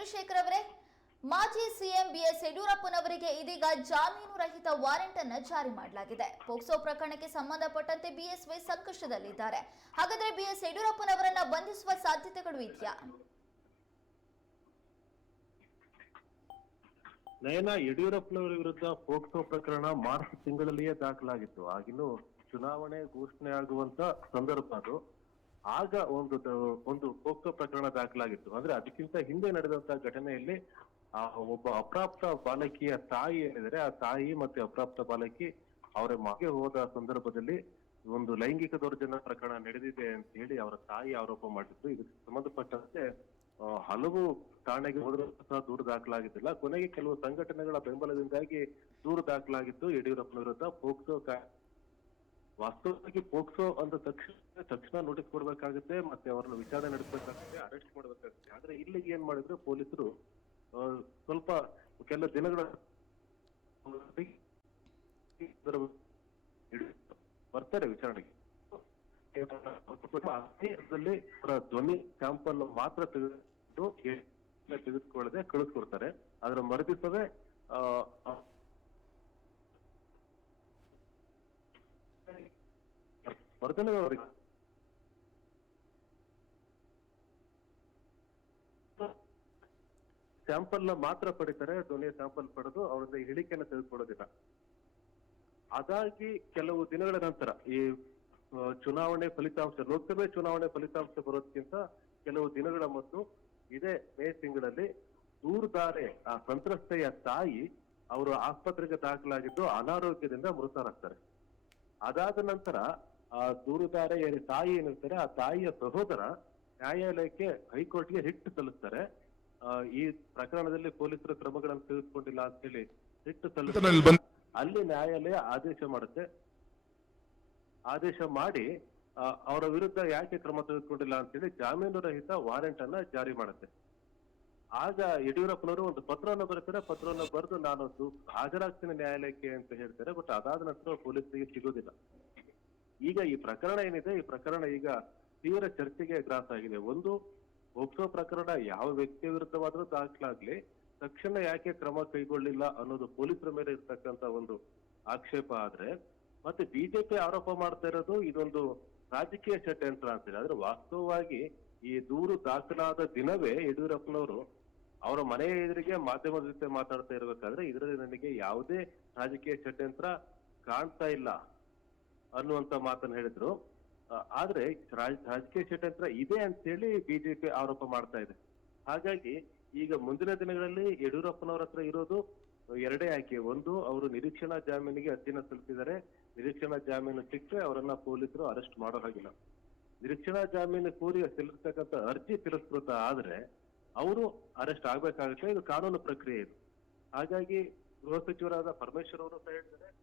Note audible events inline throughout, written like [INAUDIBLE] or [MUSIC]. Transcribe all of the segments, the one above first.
ಚಂದ್ರಶೇಖರ್ ಅವರೇ, ಮಾಜಿ CM BS ಯಡಿಯೂರಪ್ಪನವರಿಗೆ ಇದೀಗ ಜಾಮೀನು ರಹಿತ ವಾರೆಂಟ್ ಅನ್ನು ಜಾರಿ ಮಾಡಲಾಗಿದೆ. ಪೋಕ್ಸೋ ಪ್ರಕರಣಕ್ಕೆ ಸಂಬಂಧಪಟ್ಟಂತೆ ಬಿಎಸ್ವೈ ಸಂಕಷ್ಟದಲ್ಲಿದ್ದಾರೆ. ಹಾಗಾದ್ರೆ ಬಿಎಸ್ ಯಡಿಯೂರಪ್ಪನವರನ್ನ ಬಂಧಿಸುವ ಸಾಧ್ಯತೆಗಳು ಇದೆಯಾ? ನಯನ ಯಡಿಯೂರಪ್ಪನವರ ವಿರುದ್ಧ ಪೋಕ್ಸೋ ಪ್ರಕರಣ ಮಾರ್ಚ್ ತಿಂಗಳಲ್ಲಿಯೇ ದಾಖಲಾಗಿತ್ತು. ಆಗಿನ್ನು ಚುನಾವಣೆ ಘೋಷಣೆ ಆಗುವಂತ ಸಂದರ್ಭ ಅದು. ಆಗ ಒಂದು ಒಂದು ಪೋಕ್ಸೋ ಪ್ರಕರಣ ದಾಖಲಾಗಿತ್ತು. ಅಂದ್ರೆ ಅದಕ್ಕಿಂತ ಹಿಂದೆ ನಡೆದಂತಹ ಘಟನೆಯಲ್ಲಿ, ಆ, ಒಬ್ಬ ಅಪ್ರಾಪ್ತ ಬಾಲಕಿಯ ತಾಯಿ ಏನಿದ್ರೆ ಆ ತಾಯಿ ಮತ್ತೆ ಅಪ್ರಾಪ್ತ ಬಾಲಕಿ ಅವರ ಮಗೆ ಹೋದ ಸಂದರ್ಭದಲ್ಲಿ ಒಂದು ಲೈಂಗಿಕ ದೌರ್ಜನ್ಯ ಪ್ರಕರಣ ನಡೆದಿದೆ ಅಂತ ಹೇಳಿ ಅವರ ತಾಯಿ ಆರೋಪ ಮಾಡಿದ್ರು. ಇದಕ್ಕೆ ಸಂಬಂಧಪಟ್ಟಂತೆ ಹಲವು ಠಾಣೆಗೆ ಹೋದರೂ ಸಹ ದೂರು ದಾಖಲಾಗಿದ್ದಿಲ್ಲ. ಕೊನೆಗೆ ಕೆಲವು ಸಂಘಟನೆಗಳ ಬೆಂಬಲದಿಂದಾಗಿ ದೂರು ದಾಖಲಾಗಿತ್ತು. ಯಡಿಯೂರಪ್ಪನ ವಿರುದ್ಧ ಪೋಕ್ಸೋ ವಾಸ್ತವವಾಗಿ ಪೋಕ್ಸೋ ಅಂದ ತಕ್ಷಣ ತಕ್ಷಣ ನೋಟಿಸ್ ಕೊಡ್ಬೇಕಾಗುತ್ತೆ, ಮತ್ತೆ ಅವ್ರನ್ನ ವಿಚಾರಣೆ ನಡೆಸಬೇಕಾಗುತ್ತೆ ಅರೆಸ್ಟ್ ಮಾಡ್ಬೇಕಾಗುತ್ತೆ. ಆದ್ರೆ ಇಲ್ಲಿಗೆ ಏನ್ ಮಾಡಿದ್ರು ಪೊಲೀಸರು ಸ್ವಲ್ಪ ಕೆಲ ದಿನಗಳ [UNINTELLIGIBLE] ಬರ್ತಾರೆ ವಿಚಾರಣೆಗೆ. ಅವರ ಧ್ವನಿ ಸ್ಯಾಂಪಲ್ ಮಾತ್ರ ತೆಗೆದು ತೆಗೆದುಕೊಳ್ಳದೆ ಕಳಿಸ್ಕೊಡ್ತಾರೆ. ಅದರ ಮರುದಿವಸವೇ ಅವ್ರಿಗೆ ಅವರಿಗೆ ಸ್ಯಾಂಪಲ್ನ ಮಾತ್ರ ಪಡಿತಾರೆ ಧ್ವನಿಯ ಸ್ಯಾಂಪಲ್ ಪಡೆದು ಅವರಿಂದ ಹೇಳಿಕೆಯನ್ನು ತೆಗೆದುಕೊಳ್ಳೋದಿಲ್ಲ ಅದಾಗಿ ಕೆಲವು ದಿನಗಳ ನಂತರ ಈ ಚುನಾವಣೆ ಫಲಿತಾಂಶ, ಲೋಕಸಭೆ ಚುನಾವಣೆ ಫಲಿತಾಂಶ ಬರೋದಕ್ಕಿಂತ ಕೆಲವು ದಿನಗಳ ಮೊದಲು ಇದೇ ಮೇ ತಿಂಗಳಲ್ಲಿ ದೂರದಾರೆ ಆ ಸಂತ್ರಸ್ತೆಯ ತಾಯಿ ಅವರು ಆಸ್ಪತ್ರೆಗೆ ದಾಖಲಾಗಿದ್ದು ಅನಾರೋಗ್ಯದಿಂದ ಮೃತರಾಗ್ತಾರೆ. ಅದಾದ ನಂತರ ಆ ದೂರುದಾರ ಏನು ತಾಯಿ ಏನಿರ್ತಾರೆ ಆ ತಾಯಿಯ ಸಹೋದರ ನ್ಯಾಯಾಲಯಕ್ಕೆ ಹೈಕೋರ್ಟ್ಗೆ ಹಿಟ್ಟು ಸಲ್ಲಿಸ್ತಾರೆ ಆ, ಈ ಪ್ರಕರಣದಲ್ಲಿ ಪೊಲೀಸರು ಕ್ರಮಗಳನ್ನು ತೆಗೆದುಕೊಂಡಿಲ್ಲ ಅಂತ ಹೇಳಿ ರಿಟ್ ಸಲ್ಲಿಸ್ತಾರೆ ಅಲ್ಲಿ ನ್ಯಾಯಾಲಯ ಆದೇಶ ಮಾಡುತ್ತೆ. ಆದೇಶ ಮಾಡಿ ಅವರ ವಿರುದ್ಧ ಯಾಕೆ ಕ್ರಮ ತೆಗೆದುಕೊಂಡಿಲ್ಲ ಅಂತೇಳಿ ಜಾಮೀನು ರಹಿತ ವಾರೆಂಟ್ ಅನ್ನ ಜಾರಿ ಮಾಡುತ್ತೆ. ಆಗ ಯಡಿಯೂರಪ್ಪನವರು ಒಂದು ಪತ್ರವನ್ನು ಬರೀತಾರೆ. ಪತ್ರವನ್ನು ಬರೆದು ನಾನು ಹಾಜರಾಗ್ತೀನಿ ನ್ಯಾಯಾಲಯಕ್ಕೆ ಅಂತ ಹೇಳ್ತಾರೆ. ಬಟ್ ಅದಾದ ನಂತರ ಪೊಲೀಸರಿಗೆ ಸಿಗೋದಿಲ್ಲ. ಈಗ ಈ ಪ್ರಕರಣ ಏನಿದೆ, ಈ ಪ್ರಕರಣ ಈಗ ತೀವ್ರ ಚರ್ಚೆಗೆ ಗ್ರಾಸ ಆಗಿದೆ. ಒಂದು ಪೋಕ್ಸೋ ಪ್ರಕರಣ ಯಾವ ವ್ಯಕ್ತಿಯ ವಿರುದ್ಧವಾದರೂ ದಾಖಲಾಗ್ಲಿ, ತಕ್ಷಣ ಯಾಕೆ ಕ್ರಮ ಕೈಗೊಳ್ಳಿಲ್ಲ ಅನ್ನೋದು ಪೊಲೀಸರ ಮೇಲೆ ಇರ್ತಕ್ಕಂತ ಒಂದು ಆಕ್ಷೇಪ ಆದ್ರೆ, ಮತ್ತೆ ಬಿಜೆಪಿ ಆರೋಪ ಮಾಡ್ತಾ ಇರೋದು ಇದೊಂದು ರಾಜಕೀಯ ಷಡ್ಯಂತ್ರ ಅಂತಾರೆ ಆದ್ರೆ ವಾಸ್ತವವಾಗಿ ಈ ದೂರು ದಾಖಲಾದ ದಿನವೇ ಯಡಿಯೂರಪ್ಪನವರು ಅವರ ಮನೆಯ ಎದುರಿಗೆ ಮಾಧ್ಯಮದ ಜೊತೆ ಮಾತಾಡ್ತಾ ಇರಬೇಕಾದ್ರೆ ಇದರಲ್ಲಿ ನನಗೆ ಯಾವುದೇ ರಾಜಕೀಯ ಷಡ್ಯಂತ್ರ ಕಾಣ್ತಾ ಇಲ್ಲ. ಅನ್ನುವಂತ ಮಾತನ್ನು ಹೇಳಿದ್ರು. ಆದ್ರೆ ರಾಜ- ರಾಜಕೀಯ ಷಡ್ಯಂತ್ರ ಇದೆ ಅಂತೇಳಿ ಬಿಜೆಪಿ ಆರೋಪ ಮಾಡ್ತಾ ಇದೆ. ಹಾಗಾಗಿ ಈಗ ಮುಂದಿನ ದಿನಗಳಲ್ಲಿ ಯಡಿಯೂರಪ್ಪನವರ ಹತ್ರ ಇರೋದು ಎರಡೇ ಆಯ್ಕೆ. ಒಂದು, ಅವರು ನಿರೀಕ್ಷಣಾ ಜಾಮೀನಿಗೆ ಅರ್ಜಿನ ಸಲ್ಲಿಸಿದರೆ ನಿರೀಕ್ಷಣಾ ಜಾಮೀನು ಸಿಕ್ಕರೆ ಅವರನ್ನ ಪೊಲೀಸರು ಅರೆಸ್ಟ್ ಮಾಡೋ ಹಾಗಿಲ್ಲ. ನಿರೀಕ್ಷಣಾ ಜಾಮೀನು ಕೋರಿ ಸಲ್ಲಿರ್ತಕ್ಕಂಥ ಅರ್ಜಿ ತಿರಸ್ಕೃತ ಆದ್ರೆ ಅವರು ಅರೆಸ್ಟ್ ಆಗ್ಬೇಕಾಗುತ್ತೆ. ಇದು ಕಾನೂನು ಪ್ರಕ್ರಿಯೆ ಇದು. ಹಾಗಾಗಿ ಗೃಹ ಸಚಿವರಾದ ಪರಮೇಶ್ವರ್ ಅವರು ಸಹ ಹೇಳ್ತಾರೆ.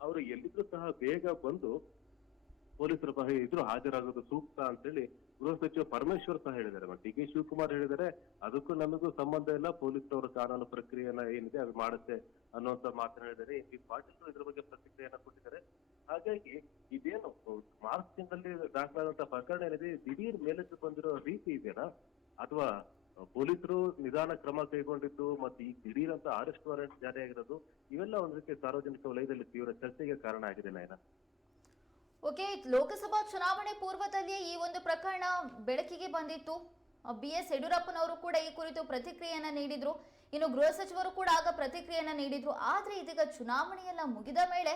ಅವರು ಎಲ್ಲಿದ್ರು ಸಹ ಬೇಗ ಬಂದು ಪೊಲೀಸರ ಬಗ್ಗೆ ಇದ್ರು ಹಾಜರಾಗೋದು ಸೂಕ್ತ ಅಂತೇಳಿ ಗೃಹ ಸಚಿವ ಪರಮೇಶ್ವರ್ ಸಹ ಹೇಳಿದ್ದಾರೆ. ಡಿ ಕೆ ಶಿವಕುಮಾರ್ ಹೇಳಿದ್ದಾರೆ, ಅದಕ್ಕೂ ನಮಗೂ ಸಂಬಂಧ ಇಲ್ಲ ಪೊಲೀಸ್ ಅವರ ಕಾನೂನು ಪ್ರಕ್ರಿಯೆನ ಏನಿದೆ ಅದು ಮಾಡುತ್ತೆ ಅನ್ನುವಂತ ಮಾತನ್ನ ಹೇಳಿದ್ದಾರೆ. ಈ ಪಿ ಪಾಟೀಲ್ ಇದ್ರ ಬಗ್ಗೆ ಪ್ರತಿಕ್ರಿಯೆಯನ್ನ ಕೊಟ್ಟಿದ್ದಾರೆ. ಹಾಗಾಗಿ ಇದೇನು ಮಾರ್ಚ್ ತಿಂಗಳಲ್ಲಿ ದಾಖಲಾದಂತ ಪ್ರಕರಣ ಏನಿದೆ ದಿಢೀರ್ ಮೇಲೆದ್ದು ಬಂದಿರೋ ರೀತಿ ಇದೆಯಾ ಅಥವಾ ಪೊಲೀಸರು ನಿಧಾನ ಕ್ರಮ ಕೈಗೊಂಡಿದ್ದು ಮತ್ತೆ ಈ ದಿಢೀರ್ ಅಂತ ಅರೆಸ್ಟ್ ವಾರೆಂಟ್ ಜಾರಿಯಾಗಿರೋದು ಇವೆಲ್ಲ ಒಂದಕ್ಕೆ ಸಾರ್ವಜನಿಕ ವಲಯದಲ್ಲಿ ತೀವ್ರ ಚರ್ಚೆಗೆ ಕಾರಣ ಆಗಿದೆ ನಯನ. ಓಕೆ, ಲೋಕಸಭಾ ಚುನಾವಣೆ ಪೂರ್ವದಲ್ಲಿ ಈ ಒಂದು ಪ್ರಕರಣ ಬೆಳಕಿಗೆ ಬಂದಿತ್ತು. ಬಿ ಎಸ್ ಯಡಿಯೂರಪ್ಪನವರು ಕೂಡ ಈ ಕುರಿತು ಪ್ರತಿಕ್ರಿಯೆಯನ್ನ ನೀಡಿದ್ರು. ಇನ್ನು ಗೃಹ ಸಚಿವರು ಕೂಡ ಆಗ ಪ್ರತಿಕ್ರಿಯೆಯನ್ನ ನೀಡಿದ್ರು. ಆದ್ರೆ ಇದೀಗ ಚುನಾವಣೆಯೆಲ್ಲ ಮುಗಿದ ಮೇಲೆ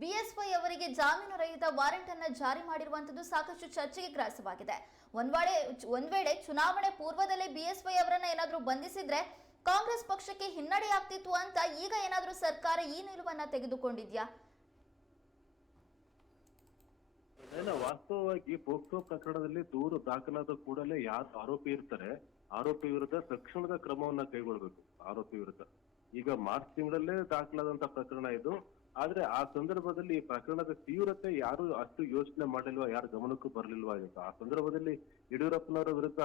ಬಿಎಸ್ವೈ ಅವರಿಗೆ ಜಾಮೀನು ರಹಿತ ವಾರೆಂಟ್ ಅನ್ನು ಜಾರಿ ಮಾಡಿರುವಂತದ್ದು ಸಾಕಷ್ಟು ಚರ್ಚೆಗೆ ಗ್ರಾಸವಾಗಿದೆ. ಒಂದ್ ವೇಳೆ ಒಂದ್ ವೇಳೆ ಚುನಾವಣೆ ಪೂರ್ವದಲ್ಲೇ ಬಿಎಸ್ವೈ ಅವರನ್ನ ಏನಾದ್ರೂ ಬಂಧಿಸಿದ್ರೆ ಕಾಂಗ್ರೆಸ್ ಪಕ್ಷಕ್ಕೆ ಹಿನ್ನಡೆಯಾಗ್ತಿತ್ತು ಅಂತ ಈಗ ಏನಾದ್ರೂ ಸರ್ಕಾರ ಈ ನಿಲುವನ್ನ ತೆಗೆದುಕೊಂಡಿದ್ಯಾ? ವಾಸ್ತವವಾಗಿ ಪೋಕ್ಸೋ ಪ್ರಕರಣದಲ್ಲಿ ದೂರು ದಾಖಲಾದ ಕೂಡಲೇ ಯಾರು ಆರೋಪಿ ಇರ್ತಾರೆ, ಆರೋಪಿ ವಿರುದ್ಧ ತಕ್ಷಣದ ಕ್ರಮವನ್ನ ಕೈಗೊಳ್ಬೇಕು, ಆರೋಪಿ ವಿರುದ್ಧ. ಈಗ ಮಾರ್ಚ್ ತಿಂಗಳಲ್ಲೇ ದಾಖಲಾದಂತ ಪ್ರಕರಣ ಇದು. ಆದ್ರೆ ಆ ಸಂದರ್ಭದಲ್ಲಿ ಪ್ರಕರಣದ ತೀವ್ರತೆ ಯಾರು ಅಷ್ಟು ಯೋಚನೆ ಮಾಡಿಲ್ವಾ ಯಾರ ಗಮನಕ್ಕೂ ಬರ್ಲಿಲ್ವಾ ಇವತ್ತು? ಆ ಸಂದರ್ಭದಲ್ಲಿ ಯಡಿಯೂರಪ್ಪನವರ ವಿರುದ್ಧ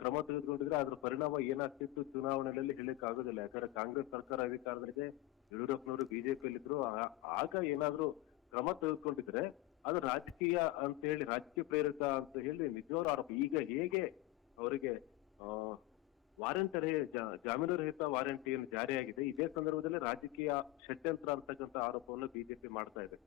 ಕ್ರಮ ತೆಗೆದುಕೊಂಡಿದ್ರೆ ಅದ್ರ ಪರಿಣಾಮ ಏನಾಗ್ತಿತ್ತು ಚುನಾವಣೆಯಲ್ಲಿ ಹೇಳಕ್ ಆಗೋದಿಲ್ಲ. ಯಾಕಂದ್ರೆ ಕಾಂಗ್ರೆಸ್ ಸರ್ಕಾರ ಅಧಿಕಾರದಲ್ಲಿದೆ, ಯಡಿಯೂರಪ್ಪನವರು ಬಿಜೆಪಿಯಲ್ಲಿದ್ರು ಆಗ ಏನಾದ್ರೂ ಕ್ರಮ ತೆಗೆದುಕೊಂಡಿದ್ರೆ ಅದು ರಾಜಕೀಯ ಅಂತ ಹೇಳಿ, ರಾಜಕೀಯ ಪ್ರೇರಿತ ಅಂತ ಹೇಳಿ ನಿಜವಾದ ಆರೋಪ. ಈಗ ಹೇಗೆ ಅವರಿಗೆ ವಾರಂಟ್ ಜಾಮೀನು ರಹಿತ ವಾರಂಟ್ ಏನು ಜಾರಿಯಾಗಿದೆ, ಇದೇ ಸಂದರ್ಭದಲ್ಲಿ ರಾಜಕೀಯ ಷಡ್ಯಂತ್ರ ಅಂತಕ್ಕಂಥ ಆರೋಪವನ್ನು ಬಿಜೆಪಿ ಮಾಡ್ತಾ ಇದೆ.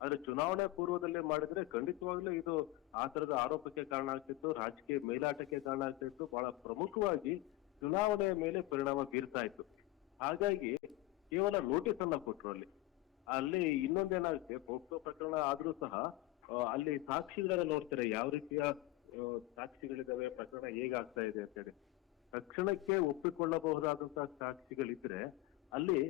ಆದ್ರೆ ಚುನಾವಣೆ ಪೂರ್ವದಲ್ಲೇ ಮಾಡಿದ್ರೆ ಖಂಡಿತವಾಗ್ಲೂ ಇದು ಆ ತರದ ಆರೋಪಕ್ಕೆ ಕಾರಣ ಆಗ್ತಿತ್ತು, ರಾಜಕೀಯ ಮೇಲಾಟಕ್ಕೆ ಕಾರಣ ಆಗ್ತಿತ್ತು, ಬಹಳ ಪ್ರಮುಖವಾಗಿ ಚುನಾವಣೆಯ ಮೇಲೆ ಪರಿಣಾಮ ಬೀರ್ತಾ ಇತ್ತು. ಹಾಗಾಗಿ ಕೇವಲ ನೋಟಿಸ್ ಅನ್ನ ಕೊಟ್ರು ಅಲ್ಲಿ. ಅಲ್ಲಿ ಇನ್ನೊಂದೇನಾಗುತ್ತೆ ಪೋಕ್ಸೋ ಪ್ರಕರಣ ಆದ್ರೂ ಸಹ ಅಲ್ಲಿ ಸಾಕ್ಷಿಗಳನ್ನ ನೋಡ್ತಾರೆ, ಯಾವ ರೀತಿಯ ಸಾಕ್ಷಿಗಳಿದಾವೆ, ಪ್ರಕರಣ ಹೇಗಾಗ್ತಾ ಇದೆ ಅಂತೇಳಿ. ತಕ್ಷಣಕ್ಕೆ ಒಪ್ಪಿಕೊಳ್ಳಬಹುದಾದಂತಹ ಸಾಕ್ಷಿಗಳಿದ್ರೆ ಅಲ್ಲಿ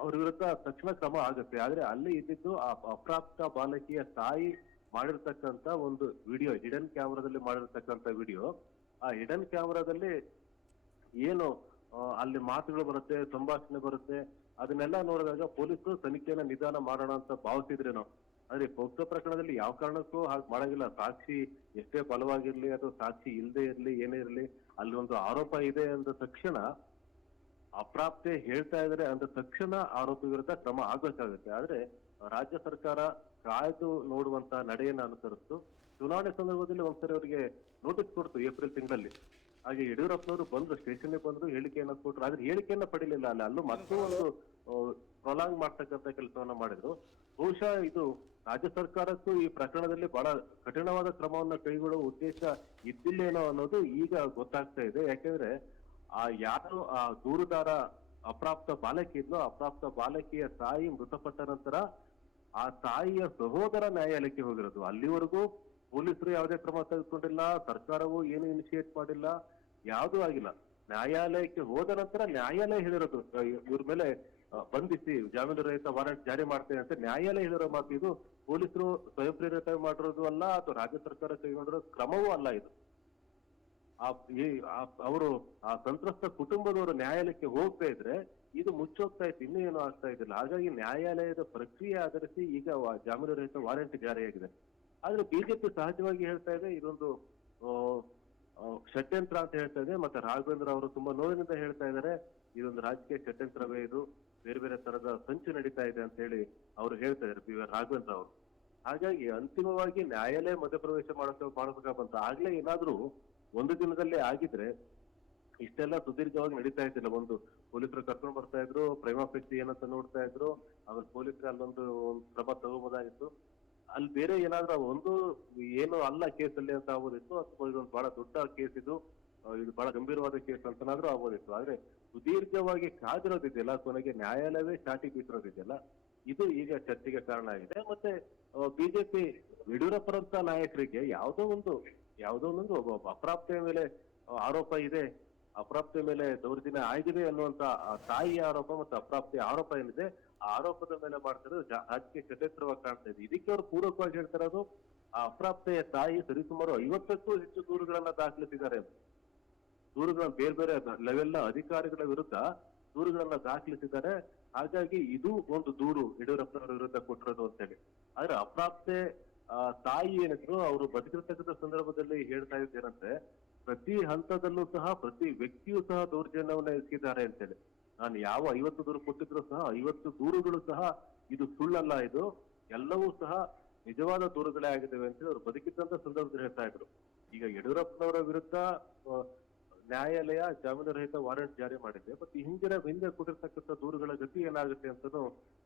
ಅವ್ರ ವಿರುದ್ಧ ತಕ್ಷಣ ಕ್ರಮ ಆಗುತ್ತೆ. ಆದ್ರೆ ಅಲ್ಲಿ ಇದ್ದಿದ್ದು ಆ ಅಪ್ರಾಪ್ತ ಬಾಲಕಿಯ ತಾಯಿ ಮಾಡಿರ್ತಕ್ಕಂತ ಒಂದು ವಿಡಿಯೋ, ಹಿಡನ್ ಕ್ಯಾಮ್ರಾದಲ್ಲಿ ಮಾಡಿರ್ತಕ್ಕಂತ ವಿಡಿಯೋ. ಆ ಹಿಡನ್ ಕ್ಯಾಮ್ರಾದಲ್ಲಿ ಏನು ಅಲ್ಲಿ ಮಾತುಗಳು ಬರುತ್ತೆ, ಸಂಭಾಷಣೆ ಬರುತ್ತೆ, ಅದನ್ನೆಲ್ಲ ನೋಡಿದಾಗ ಪೊಲೀಸರು ತನಿಖೆಯನ್ನ ನಿಧಾನ ಮಾಡೋಣ ಅಂತ ಭಾವಿಸಿದ್ರೇನೋ. ಆದ್ರೆ ಪೋಕ್ಸೋ ಪ್ರಕರಣದಲ್ಲಿ ಯಾವ ಕಾರಣಕ್ಕೂ ಹಾಗೆ ಮಾಡಂಗಿಲ್ಲ. ಸಾಕ್ಷಿ ಎಷ್ಟೇ ಬಲವಾಗಿರ್ಲಿ, ಅಥವಾ ಸಾಕ್ಷಿ ಇಲ್ಲದೆ ಇರ್ಲಿ, ಏನೇ ಇರ್ಲಿ ಅಲ್ಲಿ ಒಂದು ಆರೋಪ ಇದೆ ಅಂದ ತಕ್ಷಣ ಅಪ್ರಾಪ್ತೆ ಹೇಳ್ತಾ ಇದ್ರೆ ಅಂದ ತಕ್ಷಣ ಆರೋಪಿ ವಿರುದ್ಧ ಕ್ರಮ ಆಗ್ಬೇಕಾಗುತ್ತೆ. ಆದ್ರೆ ರಾಜ್ಯ ಸರ್ಕಾರ ಕಾಯ್ದು ನೋಡುವಂತ ನಡೆಯನ್ನ ಅನುಸರಿಸ್ತು. ಚುನಾವಣೆ ಸಂದರ್ಭದಲ್ಲಿ ಒಂದ್ಸರಿ ಅವರಿಗೆ ನೋಟಿಸ್ ಕೊಡ್ತು ಏಪ್ರಿಲ್ ತಿಂಗಳಲ್ಲಿ. ಹಾಗೆ ಯಡಿಯೂರಪ್ಪನವರು ಬಂದ್ರು, ಸ್ಟೇಷನ್ಗೆ ಬಂದ್ರು, ಹೇಳಿಕೆಯನ್ನ ಕೊಟ್ರು. ಆದ್ರೆ ಹೇಳಿಕೆಯನ್ನ ಪಡಿಲಿಲ್ಲ ಅಲ್ಲಿ ಅಲ್ಲೂ ಮತ್ತೂ ಒಂದು ಪ್ರೊಲಾಂಗ್ ಮಾಡ್ತಕ್ಕಂಥ ಕೆಲಸವನ್ನ ಮಾಡಿದ್ರು. ಬಹುಶಃ ಇದು ರಾಜ್ಯ ಸರ್ಕಾರಕ್ಕೂ ಈ ಪ್ರಕರಣದಲ್ಲಿ ಬಹಳ ಕಠಿಣವಾದ ಕ್ರಮವನ್ನು ಕೈಗೊಳ್ಳುವ ಉದ್ದೇಶ ಇದ್ದಿಲ್ಲೇನೋ ಅನ್ನೋದು ಈಗ ಗೊತ್ತಾಗ್ತಾ ಇದೆ. ಯಾಕೆಂದ್ರೆ, ಆ ಯಾರು ಆ ದೂರುದಾರ ಅಪ್ರಾಪ್ತ ಬಾಲಕಿ ಇದ್ಲೋ ಅಪ್ರಾಪ್ತ ಬಾಲಕಿಯ ತಾಯಿ ಮೃತಪಟ್ಟ ನಂತರ ಆ ತಾಯಿಯ ಸಹೋದರ ನ್ಯಾಯಾಲಯಕ್ಕೆ ಹೋಗಿರೋದು. ಅಲ್ಲಿವರೆಗೂ ಪೊಲೀಸರು ಯಾವುದೇ ಕ್ರಮ ತೆಗೆದುಕೊಂಡಿಲ್ಲ, ಸರ್ಕಾರವು ಏನು ಇನಿಷಿಯೇಟ್ ಮಾಡಿಲ್ಲ, ಯಾವುದೂ ಆಗಿಲ್ಲ. ನ್ಯಾಯಾಲಯಕ್ಕೆ ಹೋದ ನಂತರ ನ್ಯಾಯಾಲಯ ಹೇಳಿರೋದು, ಇವ್ರ ಮೇಲೆ ಬಂಧಿಸಿ ಜಾಮೀನು ರಹಿತ ವಾರೆಂಟ್ ಜಾರಿ ಮಾಡ್ತೇನೆ ಅಂತ ನ್ಯಾಯಾಲಯ ಹೇಳಿರೋ ಮಾತು ಇದು. ಪೊಲೀಸರು ಸ್ವಯಂ ಪ್ರೇರಿತ ಮಾಡಿರೋದು ಅಲ್ಲ ಅಥವಾ ರಾಜ್ಯ ಸರ್ಕಾರ ಕೈಗೊಂಡಿರೋ ಕ್ರಮವೂ ಅಲ್ಲ ಇದು. ಆ, ಈ- ಅವರು ಆ ಸಂತ್ರಸ್ತ ಕುಟುಂಬದವರು ನ್ಯಾಯಾಲಯಕ್ಕೆ ಹೋಗ್ತಾ ಇದ್ರೆ ಇದು ಮುಚ್ಚೋಗ್ತಾ ಇತ್ತು, ಇನ್ನೂ ಏನೂ ಆಗ್ತಾ ಇದ್ದಿಲ್ಲ. ಹಾಗಾಗಿ ನ್ಯಾಯಾಲಯದ ಪ್ರಕ್ರಿಯೆ ಆಧರಿಸಿ ಈಗ ಜಾಮೀನು ರಹಿತ ವಾರೆಂಟ್ ಜಾರಿಯಾಗಿದೆ. ಆದ್ರೆ ಬಿಜೆಪಿ ಸಹಜವಾಗಿ ಹೇಳ್ತಾ ಇದೆ, ಇದೊಂದು ಷಡ್ಯಂತ್ರ ಅಂತ ಹೇಳ್ತಾ ಇದೆ. ಮತ್ತೆ ರಾಘವೇಂದ್ರ ಅವರು ತುಂಬಾ ನೋವಿನಿಂದ ಹೇಳ್ತಾ ಇದ್ದಾರೆ, ಇದೊಂದು ರಾಜಕೀಯ ಷಡ್ಯಂತ್ರವೇ ಇದು. ಬೇರೆ ಬೇರೆ ತರದ ಸಂಚು ನಡೀತಾ ಇದೆ ಅಂತ ಹೇಳಿ ಅವರು ಹೇಳ್ತಾ ಇದ್ದಾರೆ ಪಿ ವಿ ರಾಘವೇಂದ್ರ ಅವರು. ಹಾಗಾಗಿ ಅಂತಿಮವಾಗಿ ನ್ಯಾಯಾಲಯ ಮಧ್ಯಪ್ರವೇಶ ಮಾಡಕ ಮಾಡಬೇಕಾ ಬಂತ, ಆಗ್ಲೇ ಏನಾದ್ರೂ ಒಂದು ದಿನದಲ್ಲಿ ಆಗಿದ್ರೆ ಇಷ್ಟೆಲ್ಲ ಸುದೀರ್ಘವಾಗಿ ನಡೀತಾ ಇದ್ದಿಲ್ಲ. ಒಂದು ಪೊಲೀಸರು ಕರ್ಕೊಂಡು ಬರ್ತಾ ಇದ್ರು, ಪ್ರೈಮಾ ಫೆಕ್ಸಿ ಏನಂತ ನೋಡ್ತಾ ಇದ್ರು, ಆಮೇಲೆ ಪೊಲೀಸರು ಅಲ್ಲೊಂದು ಒಂದು ಕ್ರಮ ತಗೋಬೋದಾಗಿತ್ತು. ಅಲ್ಲಿ ಬೇರೆ ಏನಾದ್ರೂ ಒಂದು ಏನು ಅಲ್ಲ ಕೇಸಲ್ಲಿ ಅಂತ ಆಗೋದಿತ್ತು ಅಥವಾ ಇದೊಂದು ಬಹಳ ದೊಡ್ಡ ಕೇಸ್ ಇದು ಇದು ಬಹಳ ಗಂಭೀರವಾದ ಕೇಸ್ ಅಂತನಾದ್ರೂ ಆಗೋದಿತ್ತು. ಆದ್ರೆ ಸುದೀರ್ಘವಾಗಿ ಕಾದಿರೋದಿದೆಯಲ್ಲ, ಕೊನೆಗೆ ನ್ಯಾಯಾಲಯವೇ ಚಾಟಿ ಬೀಸಿರೋದಿದೆಯಲ್ಲ ಇದು ಈಗ ಚರ್ಚೆಗೆ ಕಾರಣ ಆಗಿದೆ. ಮತ್ತೆ ಬಿಜೆಪಿ ಯಡಿಯೂರಪ್ಪರಂತ ನಾಯಕರಿಗೆ ಯಾವುದೋ ಒಂದು ಯಾವುದೋ ಒಂದು ಅಪ್ರಾಪ್ತಿಯ ಮೇಲೆ ಆರೋಪ ಇದೆ. ಅಪ್ರಾಪ್ತಿ ಮೇಲೆ ದೌರ್ಜನ್ಯ ಆಗಿದೆ ಅನ್ನುವಂತ ತಾಯಿ ಆರೋಪ ಮತ್ತು ಅಪ್ರಾಪ್ತಿ ಆರೋಪ ಏನಿದೆ ಆರೋಪದ ಮೇಲೆ ಮಾಡ್ತಿರೋದು ಜಾ- ರಾಜಕೀಯ ಕ್ಷೇತ್ರವಾಗಿ ಕಾಣ್ತಾ ಇದೆ. ಇದಕ್ಕೆ ಅವರು ಪೂರಕವಾಗಿ ಹೇಳ್ತಿರೋದು ಆ ಅಪ್ರಾಪ್ತೆಯ ತಾಯಿ ಸರಿಸುಮಾರು ಐವತ್ತಕ್ಕೂ ಹೆಚ್ಚು ದೂರುಗಳನ್ನ ದಾಖಲಿಸಿದ್ದಾರೆ. ದೂರುಗಳನ್ನ ಬೇರೆ ಬೇರೆ ಲೆವೆಲ್ ಅಧಿಕಾರಿಗಳ ವಿರುದ್ಧ ದೂರುಗಳನ್ನ ದಾಖಲಿಸಿದ್ದಾರೆ. ಹಾಗಾಗಿ ಇದು ಒಂದು ದೂರು ಯಡಿಯೂರಪ್ಪನವರ ವಿರುದ್ಧ ಕೊಟ್ಟಿರೋದು ಅಂತೇಳಿ. ಆದ್ರೆ ಅಪ್ರಾಪ್ತೆ ತಾಯಿ ಏನಿದ್ರು ಅವರು ಬದುಕಿರ್ತಕ್ಕಂಥ ಸಂದರ್ಭದಲ್ಲಿ ಹೇಳ್ತಾ ಇದ್ದೇನಂತೆ ಪ್ರತಿ ಹಂತದಲ್ಲೂ ಸಹ ಪ್ರತಿ ವ್ಯಕ್ತಿಯೂ ಸಹ ದೌರ್ಜನ್ಯವನ್ನ ಎಸಗಿದ್ದಾರೆ ಅಂತೇಳಿ. ನಾನು ಯಾವ ಐವತ್ತು ದೂರು ಕೊಟ್ಟಿದ್ರು ಸಹ ಐವತ್ತು ದೂರುಗಳು ಸಹ ಇದು ಸುಳ್ಳಲ್ಲ ಇದು. ಎಲ್ಲವೂ ಸಹ ನಿಜವಾದ ದೂರುಗಳೇ ಆಗಿದ್ದಾವೆ ಅಂತೇಳಿ ಅವರು ಬದುಕಿದ್ದಂತ ಸಂದರ್ಭದಲ್ಲಿ ಹೇಳ್ತಾ ಇದ್ರು. ಈಗ ಯಡಿಯೂರಪ್ಪನವರ ವಿರುದ್ಧ ನ್ಯಾಯಾಲಯ ಜಾಮೀನು ರಹಿತ ವಾರೆಂಟ್ ಜಾರಿ ಮಾಡಿದೆ. ಬಟ್ ಹಿಂದಿನ, ಹಿಂದೆ ಕೊಟ್ಟಿರ್ತಕ್ಕಂಥ ದೂರುಗಳ ಗತಿ ಏನಾಗುತ್ತೆ ಅಂತಾನು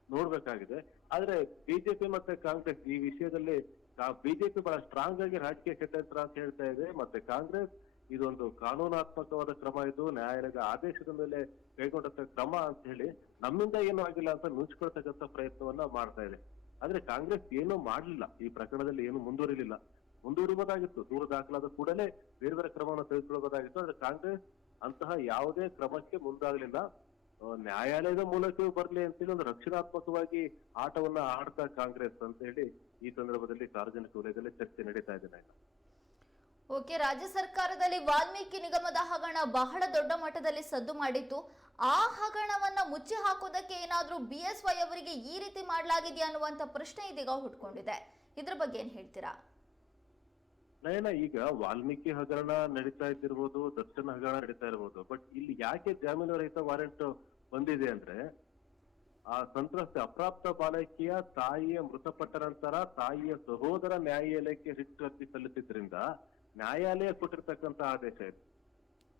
ನೋಡ್ಬೇಕಾಗಿದೆ. ಆದ್ರೆ ಬಿಜೆಪಿ ಮತ್ತೆ ಕಾಂಗ್ರೆಸ್ ಈ ವಿಷಯದಲ್ಲಿ ಬಿಜೆಪಿ ಬಹಳ ಸ್ಟ್ರಾಂಗ್ ಆಗಿ ರಾಜಕೀಯ ಕ್ಷೇತ್ರ ಅಂತ ಹೇಳ್ತಾ ಇದೆ. ಮತ್ತೆ ಕಾಂಗ್ರೆಸ್ ಇದೊಂದು ಕಾನೂನಾತ್ಮಕವಾದ ಕ್ರಮ ಇದು. ನ್ಯಾಯಾಲಯದ ಆದೇಶದ ಮೇಲೆ ಕೈಗೊಂಡಂತ ಕ್ರಮ ಅಂತ ಹೇಳಿ ನಮ್ಮಿಂದ ಏನು ಆಗಿಲ್ಲ ಅಂತ ನುಚ್ಕೊಳ್ತಕ್ಕಂಥ ಪ್ರಯತ್ನವನ್ನ ಮಾಡ್ತಾ ಇದೆ. ಆದ್ರೆ ಕಾಂಗ್ರೆಸ್ ಏನೂ ಮಾಡಲಿಲ್ಲ. ಈ ಪ್ರಕರಣದಲ್ಲಿ ಏನು ಮುಂದುವರಿಲಿಲ್ಲ. ಮುಂದುವರಿಬೋದಾಗಿತ್ತು ದೂರು ದಾಖಲಾದ ಕೂಡಲೇ ಬೇರೆ ಬೇರೆ ಕ್ರಮವನ್ನು ತೆಗೆದುಕೊಳ್ಳಬಹುದಾಗಿತ್ತು. ಆದ್ರೆ ಕಾಂಗ್ರೆಸ್ ಅಂತಹ ಯಾವುದೇ ಕ್ರಮಕ್ಕೆ ಮುಂದಾಗಲಿಲ್ಲ. ನ್ಯಾಯಾಲಯದ ಮೂಲಕವೂ ಬರ್ಲಿ ಅಂತೇಳಿ ಒಂದು ರಕ್ಷಣಾತ್ಮಕವಾಗಿ ಆಟವನ್ನ ಆಡ್ತಾ ಕಾಂಗ್ರೆಸ್ ಅಂತ ಹೇಳಿ ಈ ಸಂದರ್ಭದಲ್ಲಿ ಸಾರ್ವಜನಿಕ ವಲಯದಲ್ಲಿ ಚರ್ಚೆ ನಡೀತಾ ಇದೆ ಓಕೆ, ರಾಜ್ಯ ಸರ್ಕಾರದಲ್ಲಿ ವಾಲ್ಮೀಕಿ ನಿಗಮದ ಹಗರಣ ಬಹಳ ದೊಡ್ಡ ಮಟ್ಟದಲ್ಲಿ ಸದ್ದು ಮಾಡಿತ್ತು. ಆ ಹಗರಣವನ್ನ ಮುಚ್ಚಿ ಹಾಕೋದಕ್ಕೆ ಏನಾದ್ರೂ ಬಿ ಎಸ್ ವೈ ಅವರಿಗೆ ಈ ರೀತಿ ಮಾಡಲಾಗಿದೆಯಾ ಅನ್ನುವಂತ ಪ್ರಶ್ನೆ ಇದೀಗ ಹುಟ್ಕೊಂಡಿದೆ. ಇದ್ರ ಬಗ್ಗೆ ಏನ್ ಹೇಳ್ತೀರಾ? ನಯನ ಈಗ ವಾಲ್ಮೀಕಿ ಹಗರಣ ನಡೀತಾ ಇದ್ದಿರ್ಬೋದು ದರ್ಶನ ಹಗರಣ ನಡೀತಾ ಇರ್ಬೋದು ಬಟ್ ಇಲ್ಲಿ ಯಾಕೆ ಜಾಮೀನು ರಹಿತ ವಾರೆಂಟ್ ಬಂದಿದೆ ಅಂದ್ರೆ, ಆ ಸಂತ್ರಸ್ತೆ ಅಪ್ರಾಪ್ತ ಬಾಲಕಿಯ ತಾಯಿಯ ಮೃತಪಟ್ಟ ನಂತರ ತಾಯಿಯ ಸಹೋದರ ನ್ಯಾಯಾಲಯಕ್ಕೆ ರಿಟ್ ಅರ್ಜಿ ಸಲ್ಲಿಸಿದ್ರಿಂದ ನ್ಯಾಯಾಲಯ ಕೊಟ್ಟಿರ್ತಕ್ಕಂತ ಆದೇಶ ಇದೆ.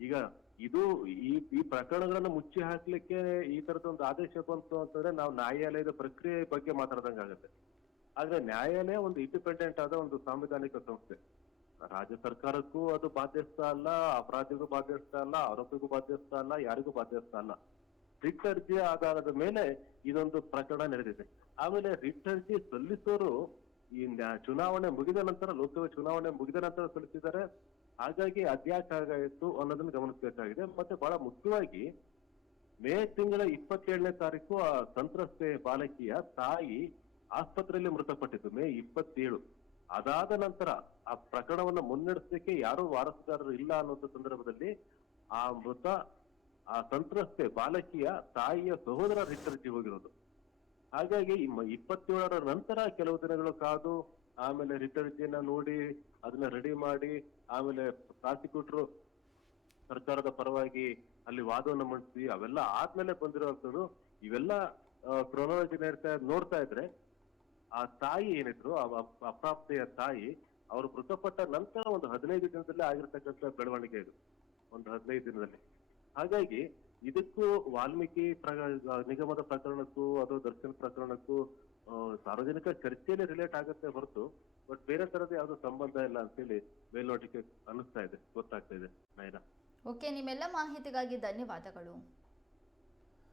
ಈಗ ಇದು ಈ ಈ ಪ್ರಕರಣಗಳನ್ನ ಮುಚ್ಚಿ ಹಾಕ್ಲಿಕ್ಕೆ ಈ ತರದ ಒಂದು ಆದೇಶ ಬಂತು ಅಂತಂದ್ರೆ ನಾವು ನ್ಯಾಯಾಲಯದ ಪ್ರಕ್ರಿಯೆ ಬಗ್ಗೆ ಮಾತಾಡ್ದಂಗಾಗತ್ತೆ. ಆದ್ರೆ ನ್ಯಾಯಾಲಯ ಒಂದು ಇಂಡಿಪೆಂಡೆಂಟ್ ಆದ ಒಂದು ಸಾಂವಿಧಾನಿಕ ಸಂಸ್ಥೆ. ರಾಜ್ಯ ಸರ್ಕಾರಕ್ಕೂ ಅದು ಬಾಧ್ಯಸ್ಥ ಅಲ್ಲ, ಅಪರಾಧಿಗೂ ಬಾಧ್ಯಸ್ಥ ಅಲ್ಲ, ಆರೋಪಿಗೂ ಬಾಧ್ಯಸ್ಥ ಅಲ್ಲ, ಯಾರಿಗೂ ಬಾಧ್ಯಸ್ಥ ಅಲ್ಲ. ರಿಟ್ ಅರ್ಜಿ ಆಧಾರದ ಮೇಲೆ ಇದೊಂದು ಪ್ರಕರಣ ನಡೆದಿದೆ. ಆಮೇಲೆ ರಿಟ್ ಅರ್ಜಿ ಸಲ್ಲಿಸೋರು ಈ ಚುನಾವಣೆ ಮುಗಿದ ನಂತರ, ಲೋಕಸಭೆ ಚುನಾವಣೆ ಮುಗಿದ ನಂತರ ಸಲ್ಲಿಸಿದ್ದಾರೆ. ಹಾಗಾಗಿ ಅದ್ಯಾಕಾಗಾಯಿತು ಅನ್ನೋದನ್ನು ಗಮನಿಸಬೇಕಾಗಿದೆ. ಮತ್ತೆ ಬಹಳ ಮುಖ್ಯವಾಗಿ ಮೇ ತಿಂಗಳ ಇಪ್ಪತ್ತೇಳನೇ ತಾರೀಕು ಆ ಸಂತ್ರಸ್ತೆ ಬಾಲಕಿಯ ತಾಯಿ ಆಸ್ಪತ್ರೆಯಲ್ಲಿ ಮೃತಪಟ್ಟಿದ್ದು, ಮೇ ಇಪ್ಪತ್ತೇಳು. ಅದಾದ ನಂತರ ಆ ಪ್ರಕರಣವನ್ನ ಮುನ್ನಡೆಸಲಿಕ್ಕೆ ಯಾರು ವಾರಸುದಾರರು ಇಲ್ಲ ಅನ್ನುವಂತ ಸಂದರ್ಭದಲ್ಲಿ ಆ ಮೃತ, ಆ ಸಂತ್ರಸ್ತೆ ಬಾಲಕಿಯ ತಾಯಿಯ ಸಹೋದರ ರಿಟರ್ಜಿ ಹೋಗಿರೋದು. ಹಾಗಾಗಿ ಇಪ್ಪತ್ತೇಳರ ನಂತರ ಕೆಲವು ದಿನಗಳು ಕಾದು, ಆಮೇಲೆ ರಿಟರ್ಜಿಯನ್ನ ನೋಡಿ, ಅದನ್ನ ರೆಡಿ ಮಾಡಿ, ಆಮೇಲೆ ಪ್ರಾಸಿಕ್ಯೂಟರ್ ಸರ್ಕಾರದ ಪರವಾಗಿ ಅಲ್ಲಿ ವಾದವನ್ನು ಮಂಡಿಸಿ, ಅವೆಲ್ಲ ಆದ್ಮೇಲೆ ಬಂದಿರುವಂತದ್ದು ಇವೆಲ್ಲ ಕ್ರೊನಾಲಜಿ ನೋಡ್ತಾ ಇದ್ರೆ ಆ ತಾಯಿ ಏನಿದ್ರು ಅಪ್ರಾಪ್ತೆಯ ತಾಯಿ, ಅವರು ಮೃತಪಟ್ಟ ನಂತರ ಒಂದು ಹದಿನೈದು ದಿನದಲ್ಲೇ ಆಗಿರ್ತಕ್ಕಂಥ ಬೆಳವಣಿಗೆ ಇದು. ಒಂದು ಹದಿನೈದು ದಿನದಲ್ಲಿ. ಹಾಗಾಗಿ ಇದಕ್ಕೂ ವಾಲ್ಮೀಕಿ ಪ್ರ- ನಿಗಮದ ಪ್ರಕರಣಕ್ಕೂ ಅಥವಾ ದರ್ಶನ ಪ್ರಕರಣಕ್ಕೂ ಸಾರ್ವಜನಿಕ ಚರ್ಚೆಯಲ್ಲಿ ರಿಲೇಟ್ ಆಗುತ್ತೆ ಹೊರತು ಬಟ್ ಬೇರೆ ತರದ ಯಾವ್ದು ಸಂಬಂಧ ಇಲ್ಲ ಅಂತೇಳಿ ಮೇಲ್ನೋಟಕ್ಕೆ ಅನಿಸ್ತಾ ಇದೆ, ಗೊತ್ತಾಗ್ತಾ ಇದೆ ಓಕೆ, ನಿಮ್ಮೆಲ್ಲ ಮಾಹಿತಿಗಾಗಿ ಧನ್ಯವಾದಗಳು.